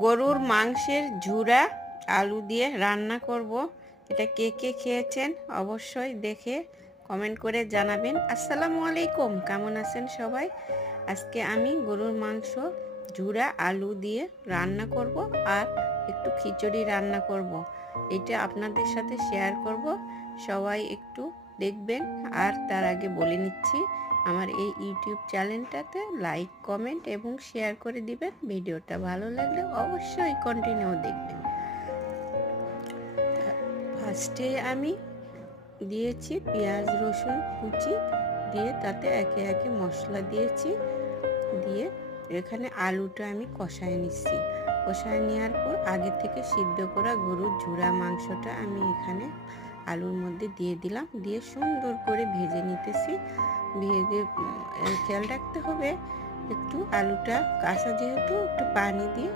গরুর মাংসের ঝুরা আলু দিয়ে রান্না করব। এটা কে কে খেয়েছেন অবশ্যই দেখে কমেন্ট করে জানাবেন। আসসালামু আলাইকুম, কেমন আছেন সবাই? আজকে আমি গরুর মাংস ঝুরা আলু দিয়ে রান্না করব আর একটু খিচুড়ি রান্না করব। এটা আপনাদের সাথে শেয়ার করব, সবাই একটু দেখবেন। আর তার আগে বলে নিচ্ছি, আমার এই ইউটিউব চ্যানেলটাতে লাইক, কমেন্ট এবং শেয়ার করে দিবেন। ভিডিওটা ভালো লাগলে অবশ্যই কন্টিনিউ দেখবেন। ফার্স্টে আমি দিয়েছি পেঁয়াজ রসুন কুচি, দিয়ে তাতে একে একে মশলা দিয়েছি, দিয়ে এখানে আলুটা আমি কষায় নিচ্ছি। কষায় নেওয়ার পর আগে থেকে সিদ্ধ করা গরুর ঝুরা মাংসটা আমি এখানে আলুর মধ্যে দিয়ে দিলাম, দিয়ে সুন্দর করে ভেজে নিতেছি। ভেজে খেয়াল রাখতে হবে একটু আলুটা কাঁচা, যেহেতু একটু পানি দিয়ে